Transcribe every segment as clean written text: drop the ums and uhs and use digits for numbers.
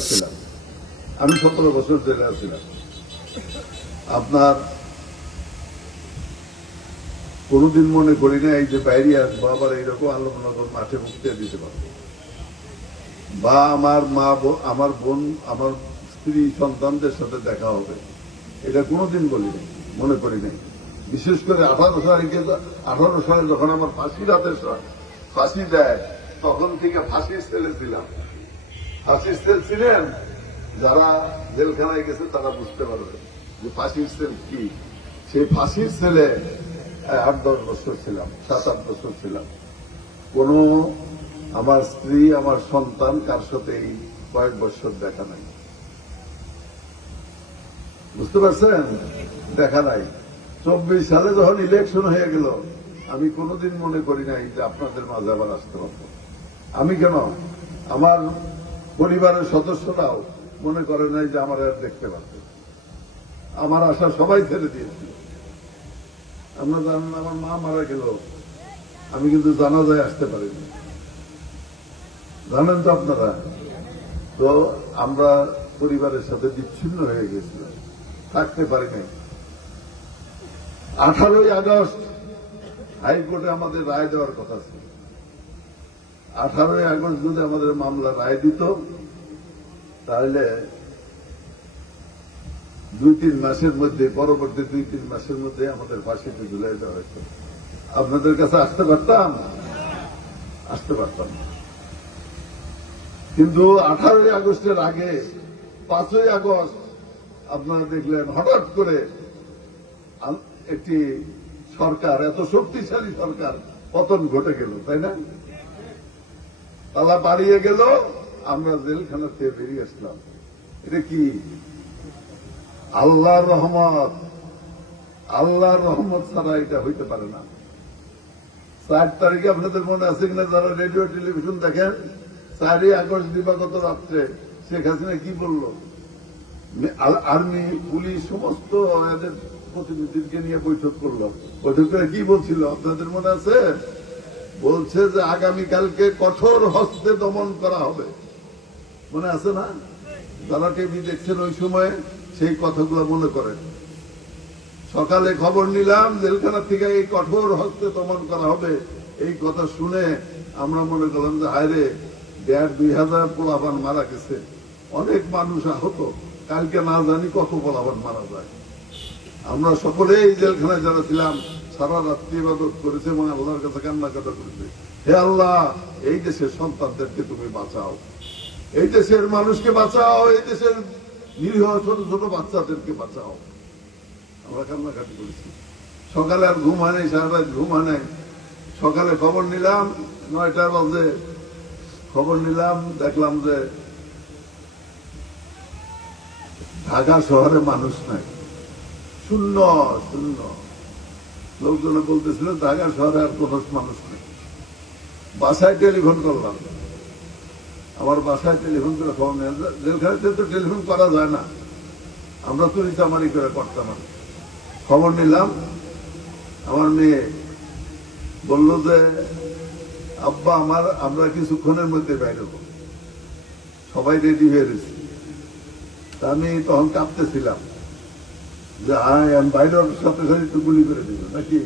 আছিলাম, আমি 17 বছর জেলে আছিলাম। আপনার কোনোদিন মনে করি না এই যে বাইরে আসবো আবার এইরকম আল্লাহনগর মাঠে মুক্তি দিতে পারবো, বা আমার মা আমার বোন আমার স্ত্রী সন্তানদের সাথে দেখা হবে, এটা কোনোদিন বলি নাই, মনে করি নাই। বিশেষ করে 18 সালে যখন আমার ফাঁসি দেয়, তখন থেকে ফাঁসির সেলে ছিলাম। ফাঁসির সেল ছিলেন যারা জেলখানায় গেছে তারা বুঝতে পারবে যে ফাঁসির সেল কি। সেই ফাঁসির সেলে 8-10 বছর ছিলাম, 7-8 বছর ছিলাম। কোন আমার স্ত্রী আমার সন্তান কার সাথে এই কয়েক বছর দেখা নাই, বুঝতে পারছেন, দেখা নাই। 24 সালে যখন ইলেকশন হয়ে গেল, আমি কোনোদিন মনে করি নাই যে আপনাদের মাঝে আবার আসতে পারবো। আমি কেন, আমার পরিবারের সদস্যরাও মনে করে নাই যে আমার আর দেখতে পারবে। আমার আশা সবাই ছেড়ে দিয়েছিল। আপনারা জানেন আমার মা মারা গেল, আমি কিন্তু জানাজায় আসতে পারিনি, জানেন তো আপনারা। তো আমরা পরিবারের সাথে বিচ্ছিন্ন হয়ে গেছিলাম, থাকতে পারি নাই। 18ই আগস্ট হাইকোর্টে আমাদের রায় দেওয়ার কথা ছিল। 18ই আগস্ট যদি আমাদের মামলা রায় দিত, তাহলে 2-3 মাসের মধ্যে, পরবর্তী 2-3 মাসের মধ্যে আমাদের ফাঁসিতে ঝুলাই দেওয়া হয়েছে। আপনাদের কাছে আসতে পারতাম, আসতে পারতাম না। কিন্তু 18ই আগস্টের আগে 5ই আগস্ট আপনারা দেখলেন হঠাৎ করে একটি সরকার, এত শক্তিশালী সরকার পতন ঘটে গেল, তাই না? তালা বাড়িয়ে গেল, আমরা জেলখানা থেকে বেরিয়ে আসলাম। এটা কি? আল্লাহর রহমত। আল্লাহর রহমত ছাড়া এটা হইতে পারে না। 4 তারিখে আপনাদের মনে আছে কিনা যারা রেডিও টেলিভিশন দেখেন, 4ই আগস্ট দিবাগত রাত্রে শেখ হাসিনা কি বলল? আর্মি, পুলিশ সমস্ত এদের প্রতিনিধিকে নিয়ে বৈঠক করলো। বৈঠক করে কি বলছিল আপনাদের মনে আছে? বলছে যে আগামীকালকে কঠোর হস্তে দমন করা হবে, মনে আছে না? যারা টিভি দেখছেন ওই সময় সেই কথাগুলো মনে করেন। সকালে খবর নিলাম জেলখানা থেকে এই কঠোর হস্তে দমন করা হবে। এই কথা শুনে আমরা মনে করলাম যে হায়রে, 1,500-2,000 পোলাপান মারা গেছে, অনেক মানুষ আহত, কালকে না জানি কত পোলাপান মারা যায়। আমরা সকলে এই জেলখানায় যারা ছিলাম সারা রাত্রি ইবাদত করেছে এবং আল্লাহর কাছে কান্নাকাটা করেছে, হে আল্লাহ, এই দেশের সন্তানদেরকে তুমি বাঁচাও, এই দেশের মানুষকে বাঁচাও, এই দেশের নিরীহ ছোট ছোট বাচ্চাদেরকে বাঁচাও। আমরা কান্নাকাটি করেছি। সকালে আর ঘুম হয় নাই, সারা রাত ঘুম হয় নাই। সকালে খবর নিলাম 9টার বাজে, খবর নিলাম, দেখলাম যে ঢাকা শহরে মানুষ নাই, শূন্য শূন্য। লোকজন বলতেছিল ঢাকা শহরে আর কোন মানুষ নেই। বাসায় টেলিফোন করলাম, আমার বাসায় টেলিফোন করে খবর নেই। জেলখানাতে তো টেলিফোন করা যায় না, আমরা চুরি চামারি করে করতাম। খবর নিলাম, আমার মেয়ে বলল যে আব্বা আমরা কিছুক্ষণের মধ্যে বাইরে হবো, সবাই রেডি হয়ে গেছি। আমি তখন কাঁপতেছিলাম যে আমি বাইরের সাথে সাথে একটু গুলি করে দিব নাকি,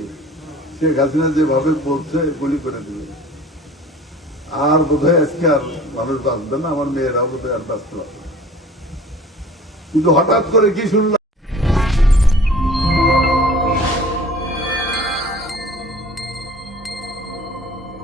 শেখ হাসিনা যেভাবে বলছে গুলি করে দিবে, আর বোধহয় আজকে আর মানুষ বাঁচবে না, আমার মেয়েরাও বোধহয় আর বাঁচতে পারবে। কিন্তু হঠাৎ করে কি শুনলাম,